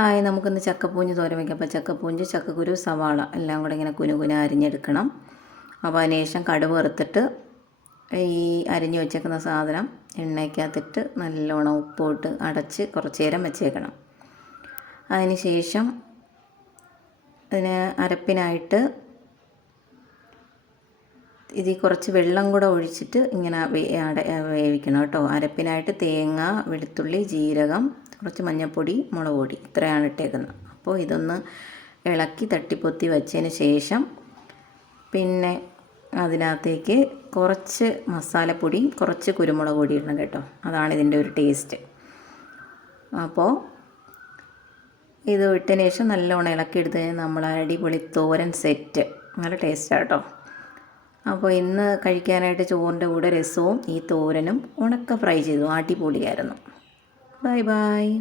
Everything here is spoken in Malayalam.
ഹായ് നമുക്കിന്ന് ചക്കപ്പൂഞ്ച് തോരൻ വയ്ക്കാം അപ്പോൾ ചക്കപ്പൂഞ്ച് ചക്കക്കുരു സവാള എല്ലാം കൂടെ ഇങ്ങനെ കുനുകുന അരിഞ്ഞെടുക്കണം. അപ്പോൾ അതിനുശേഷം കടുവ് വറുത്തിട്ട് ഈ അരിഞ്ഞു വെച്ചേക്കുന്ന സാധനം എണ്ണയ്ക്കകത്തിട്ട് നല്ലോണം ഉപ്പോട്ട് അടച്ച് കുറച്ച് നേരം വെച്ചേക്കണം. അതിന് ശേഷം അതിന് അരപ്പിനായിട്ട് ഇതിൽ കുറച്ച് വെള്ളം കൂടെ ഒഴിച്ചിട്ട് ഇങ്ങനെ വേവിക്കണം കേട്ടോ. അരപ്പിനായിട്ട് തേങ്ങ വെളുത്തുള്ളി ജീരകം കുറച്ച് മഞ്ഞൾപ്പൊടി മുളക് പൊടി. ഇത്രയാണ് ഇട്ടേക്കുന്നത്. അപ്പോൾ ഇതൊന്ന് ഇളക്കി തട്ടിപ്പൊത്തി വെച്ചതിന് ശേഷം പിന്നെ അതിനകത്തേക്ക് കുറച്ച് മസാലപ്പൊടി കുറച്ച് കുരുമുളക് പൊടി ഇടണം കേട്ടോ. അതാണ് ഇതിന്റെ ഒരു ടേസ്റ്റ്. അപ്പോൾ ഇത് ഇട്ടതിന് ശേഷം നല്ലോണം ഇളക്കി എടുത്ത് കഴിഞ്ഞാൽ നമ്മൾ അടിപൊളി തോരൻ സെറ്റ്. നല്ല ടേസ്റ്റാണ് കേട്ടോ. അപ്പോൾ ഇന്ന് കഴിക്കാനായിട്ട് ചോറിന്റെ കൂടെ രസവും ഈ തോരനും ഉണക്ക ഫ്രൈ ചെയ്തു. അടിപൊളിയായിരുന്നു. Bye bye